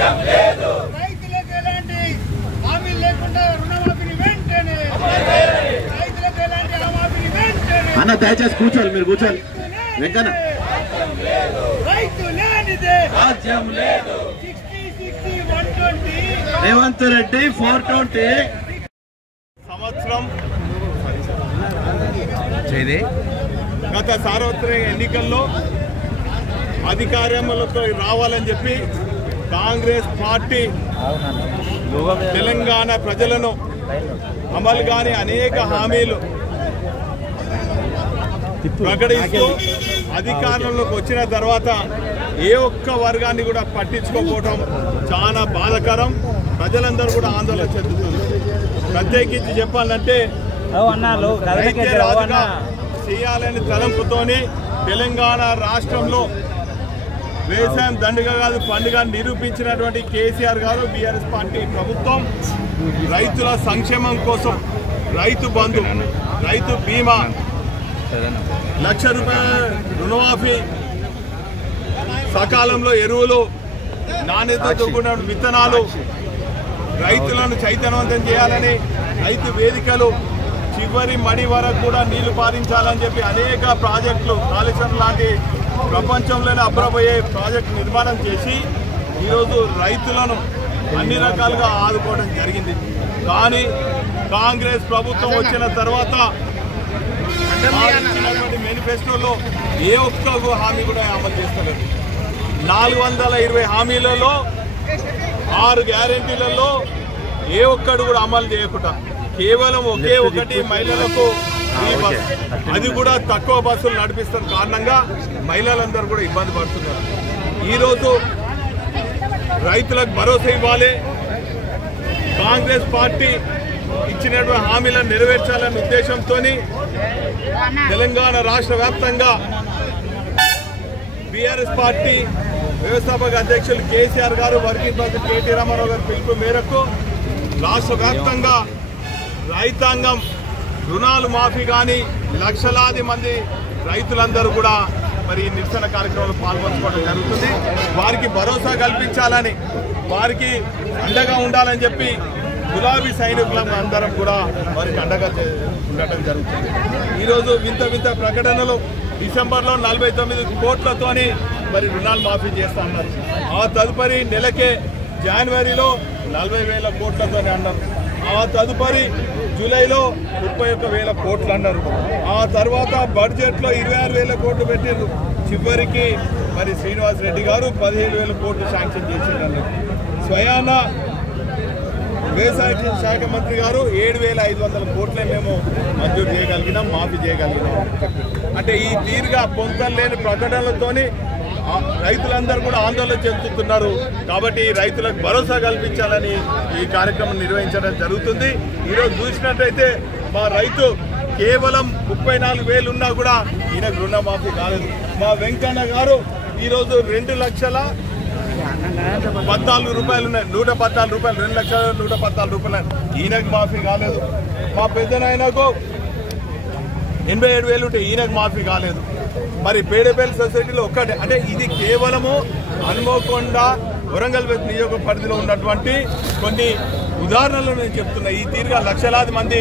రైతులకు ఎలాంటి హామీ లేకుండా రుణమాఫీని వెంటనే రైతులకు ఎలాంటి రుణమాఫీని వెంటనే అన్న దయచేసి కూర్చోాలి మీరు కూర్చోాలి వెంకన్న రైతు లేనిదే రాజ్యం లేదు 60-60-120 రేవంత్ రెడ్డి 420 సంవత్సరం గత సార్వత్రిక ఎన్నికల్లో అధికారంలోకి రావాలని చెప్పి కాంగ్రెస్ పార్టీ తెలంగాణ ప్రజలను అమలు కాని అనేక హామీలు ప్రకటిస్తూ అధికారంలోకి వచ్చిన తర్వాత ఏ ఒక్క వర్గాన్ని కూడా పట్టించుకోకపోవడం చాలా బాధాకరం. ప్రజలందరూ కూడా ఆందోళన చెందుతున్నారు. ప్రత్యేకించి చెప్పాలంటే రైతే రాజుగా చేయాలని తలంపుతోని తెలంగాణ రాష్ట్రంలో వ్యవసాయం దండుగా కాదు పండుగ నిరూపించినటువంటి కేసీఆర్ గారు బీఆర్ఎస్ పార్టీ ప్రభుత్వం రైతుల సంక్షేమం కోసం రైతు బంధు, రైతు బీమా, ₹1,00,000 రుణమాఫీ, సకాలంలో ఎరువులు, నాణ్యతతో కూడిన విత్తనాలు, రైతులను చైతన్యవంతం చేయాలని రైతు వేదికలు, చివరి మడి వరకు కూడా నీళ్లు పారించాలని చెప్పి అనేక ప్రాజెక్టులు, కాళేశ్వరం లాంటి ప్రపంచంలోనే అబ్బరపోయే ప్రాజెక్టు నిర్మాణం చేసి ఈరోజు రైతులను అన్ని రకాలుగా ఆదుకోవడం జరిగింది. కానీ కాంగ్రెస్ ప్రభుత్వం వచ్చిన తర్వాత ఇచ్చినటువంటి మేనిఫెస్టోలో ఏ ఒక్క హామీ కూడా అమలు చేస్తలేదు. 420 హామీలలో 6 గ్యారెంటీలలో ఏ ఒక్కడు కూడా అమలు చేయకుండా కేవలం ఒకే ఒకటి మహిళలకు ఫ్రీ బస్, అది కూడా తక్కువ బస్సులు నడిపిస్తున్న కారణంగా మహిళలందరూ కూడా ఇబ్బంది పడుతున్నారు. ఈరోజు రైతులకు భరోసా ఇవ్వాలి, కాంగ్రెస్ పార్టీ ఇచ్చినటువంటి హామీలను నెరవేర్చాలనే ఉద్దేశంతో తెలంగాణ రాష్ట్ర వ్యాప్తంగా బీఆర్ఎస్ పార్టీ వ్యవస్థాపక అధ్యక్షులు కేసీఆర్ గారు, వర్కింగ్ ప్రెసిడెంట్ కేటీ రామారావు గారి పిలుపు మేరకు రాష్ట్ర వ్యాప్తంగా రైతాంగం రుణాలు మాఫీ కానీ లక్షలాది మంది రైతులందరూ కూడా మరి నిరసన కార్యక్రమంలో పాల్పంచుకోవడం జరుగుతుంది. వారికి భరోసా కల్పించాలని, వారికి అండగా ఉండాలని చెప్పి గులాబీ సైనికులం అందరం కూడా వారికి అండగా ఉండటం జరుగుతుంది. ఈరోజు వింత వింత ప్రకటనలు, డిసెంబర్లో 49 కోట్లతోని మరి రుణాలు మాఫీ చేస్తా అన్నారు. ఆ తదుపరి నెలకే జనవరిలో 40,000 కోట్లతోనే అన్నారు. ఆ తదుపరి జూలైలో 31,000 కోట్లు అన్నారు. ఆ తర్వాత బడ్జెట్లో 26,000 కోట్లు పెట్టారు. చివరికి మరి శ్రీనివాస్ రెడ్డి గారు 15,000 కోట్లు శాంక్షన్ చేసిండ్రు. స్వయాన వ్యవసాయ శాఖ మంత్రి గారు 7,500 కోట్లే మేము మంజూరు చేయగలిగినాం, మాఫీ చేయగలిగినాం. అంటే ఈ తీరుగా పొంతలేని ప్రకటనలతోని రైతులందరూ కూడా ఆందోళన చెందుతున్నారు. కాబట్టి రైతులకు భరోసా కల్పించాలని ఈ కార్యక్రమం నిర్వహించడం జరుగుతుంది. ఈరోజు చూసినట్టయితే మా రైతు కేవలం 34,000 ఉన్నా కూడా ఈయనకు రుణమాఫీ కాలేదు. మా వెంకన్న గారు ఈరోజు 2,14,000 రూపాయలు ఉన్నాయి, 114 రూపాయలు, 2,114 రూపాయలు ఈయనకు మాఫీ కాలేదు. మా పెద్దనాయనకు 87,000 ఉంటే ఈయనకు మాఫీ కాలేదు. మరి పేడేపల్లి సొసైటీలో ఒక్కటే, అంటే ఇది కేవలము హన్మకొండ వరంగల్ నియోజక పరిధిలో ఉన్నటువంటి కొన్ని ఉదాహరణలు నేను చెప్తున్నా. ఈ తీరుగా లక్షలాది మంది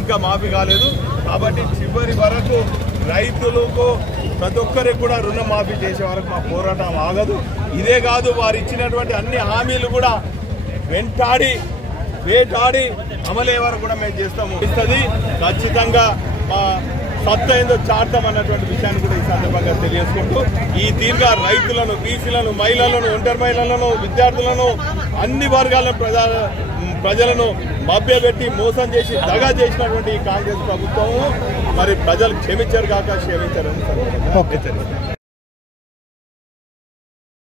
ఇంకా మాఫీ కాలేదు. కాబట్టి చివరి వరకు రైతులకు ప్రతి ఒక్కరికి కూడా రుణం మాఫీ చేసే వరకు మా పోరాటం ఆగదు. ఇదే కాదు, వారు ఇచ్చినటువంటి అన్ని హామీలు కూడా వేటాడి అమలయ్యే వరకు కూడా మేము చేస్తాము. ఖచ్చితంగా మా సత్తా ఏందో చాటం అన్నటువంటి విషయాన్ని కూడా ఈ సందర్భంగా తెలియజేసుకుంటూ, ఈ తీరుగా రైతులను, బీసీలను, మహిళలను, ఒంటరి మహిళలను, విద్యార్థులను, అన్ని వర్గాల ప్రజలను మభ్యపెట్టి మోసం చేసి దగా చేసినటువంటి ఈ కాంగ్రెస్ ప్రభుత్వము మరి ప్రజలు క్షమించారు కాక క్షమించారు.